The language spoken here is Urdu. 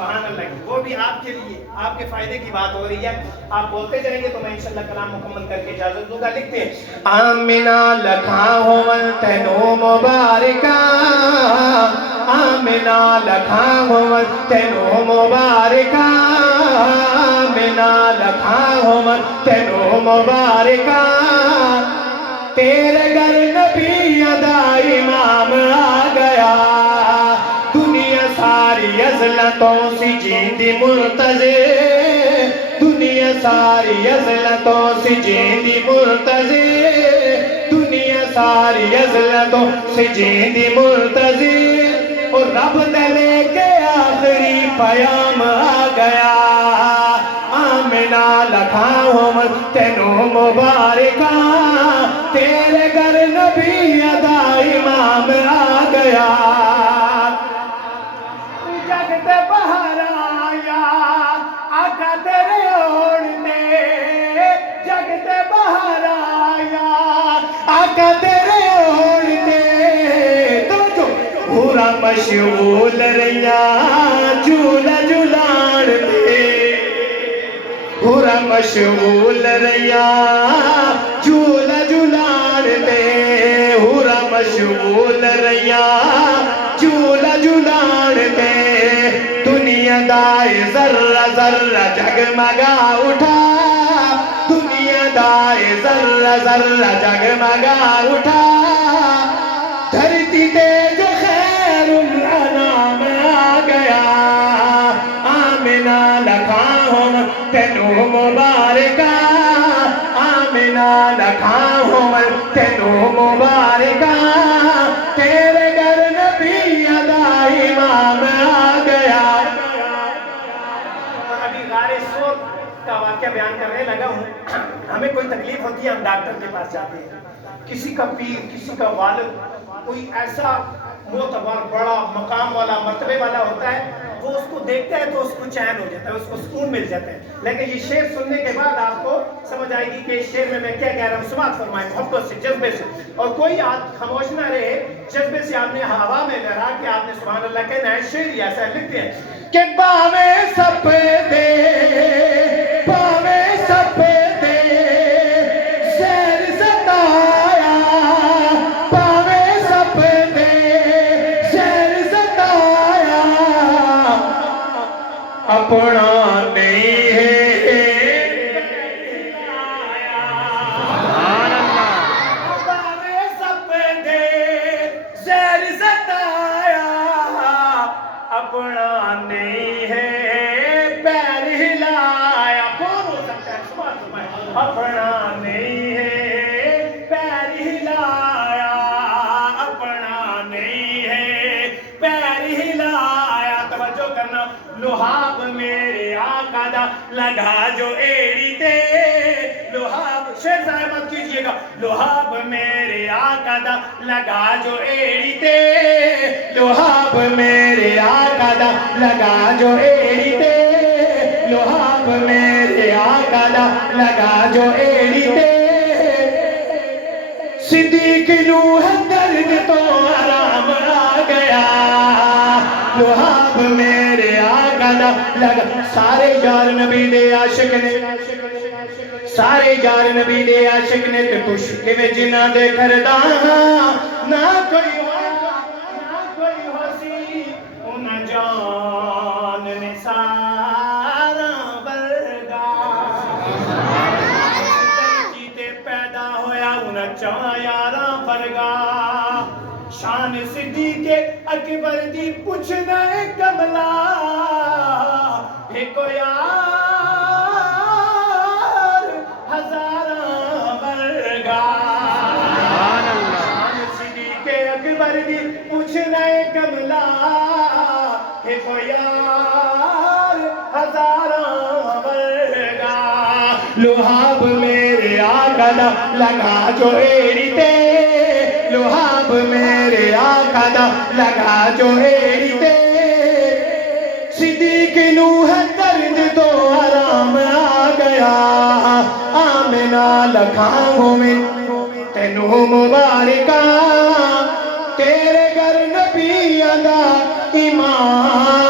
سبحان اللہ کی، وہ بھی آپ کے لیے آپ کے فائدے کی بات ہو رہی ہے. آپ بولتے جائیں گے تو میں انشاءاللہ کلام مکمل کر کے اجازت دوں گا. لکھتے ہیں آمینہ لکھاں ہومن تینو مبارکہ، آمینہ لکھاں ہومن تینو مبارکہ، آمینہ لکھاں ہومن تینو مبارکہ، تیرے گھر نبی دا امام آ گیا، دنیا ساری عزلتوں سے جیندی مرتضی، دنیا ساری عزلتوں سے جیندی مرتضی، دنیا ساری عزلتوں سے جیندی مرتضی، اور رب نے لے کے آخری پیام آ گیا، آمینہ لکھاں ہومن تینو مبارکہ، تیرے گھر نبی دا امام آ گیا. جگتے باہر آیا آقا تیرے اوڑھتے، جگتے باہر آیا آقا تیرے اوڑھتے، تو جو پورا مشغول رہیا جھولا جھولاڑتے، پورا مشغول رہیا جھولا جھولاڑتے، پورا مشغول رہیا جھولا جھولاڑتے، دنیا دائے ذرہ ذرہ جگمگا اٹھا، دنیا دائے ذرہ ذرہ جگمگا اٹھا، دھرتی تے جو خیر الانام آ گیا، آمینہ لکھاں ہومن تینو مبارکہ، آمینہ لکھاں ہومن تینو مبارکہ، تیرے گھر نبی دا امام آ گیا. ابھی غار سور کا واقعہ بیان کرنے لگا ہوں. ہمیں کوئی تکلیف ہوتی ہے ہم ڈاکٹر کے پاس جاتے ہیں، کسی کا پیر، کسی کا والد، کوئی ایسا معتبر بڑا مقام والا مرتبے والا ہوتا ہے، وہ اس کو دیکھتا ہے تو اس کو چین ہو جاتا ہے، اس کو سکون مل جاتا ہے. لیکن یہ شعر سننے کے بعد آپ کو سمجھ آئے گی کہ اس شعر میں کیا کہہ رہا ہوں. سماعت فرمائیں محبت سے، جذبے سے، اور کوئی خاموش نہ رہے، جذبے سے آپ نے ہوا میں لہرا کہ آپ نے سبحان اللہ کہنا ہے. شعر ہی ایسا ہے، لکھتے ہیں کہ باویں سپیدے، باویں سپیدے زیر ستایا، باویں سپیدے زیر ستایا، اپنا نہیں ہے سبحان اللہ، باویں سپیدے زیر ستایا، اپنا نہیں ہے پیر ہلایا. کون ہو سکتا ہے سبحان اللہ، اپنا نہیں ہے پیر ہلایا، اپنا نہیں ہے پیر ہلایا. توجہ کرنا، لوہاب میرے آقا دا لگا جو ایڑی تے، لوہاب شیر صاحبت کیجئے گا، لوہاب میرے آقا دا لگا جو ایڑی تے، لوہاب میرے آقا دا لگا جو ایڑی تے، لوہاب میرے آقا دا لگا جو ایڑی تے، صدیق نوح درد تو آرام آ گیا، لوہاب میرے آقا دا لگا. سارے یار نبی دے عاشق نے، سارے یار نبی دے عاشق نے تے تشک میں جنہ دے کردہ، نہ کوئی واقع نہ کوئی حسی انہ جان نے سارا برگا، جیتے پیدا ہویا انہ چاہ یاراں برگا. شان صدیق اکبر دی پوچھنا ہے کملا، ایکو یار ہزاراں برگا. شان صدیق اکبر دی پوچھنا ہے کملا، ایکو یار ہزاراں برگا. لوہاب میرے آقا دا لگا جو ایڑی تے، لوہاب میرے آقا دا لگا جو ایڑی تے، صدیق نوح درد تو آرام آ گیا، آمینہ لکھاں ہومن تینو مبارکہ، تیرے گھر نبی دا امام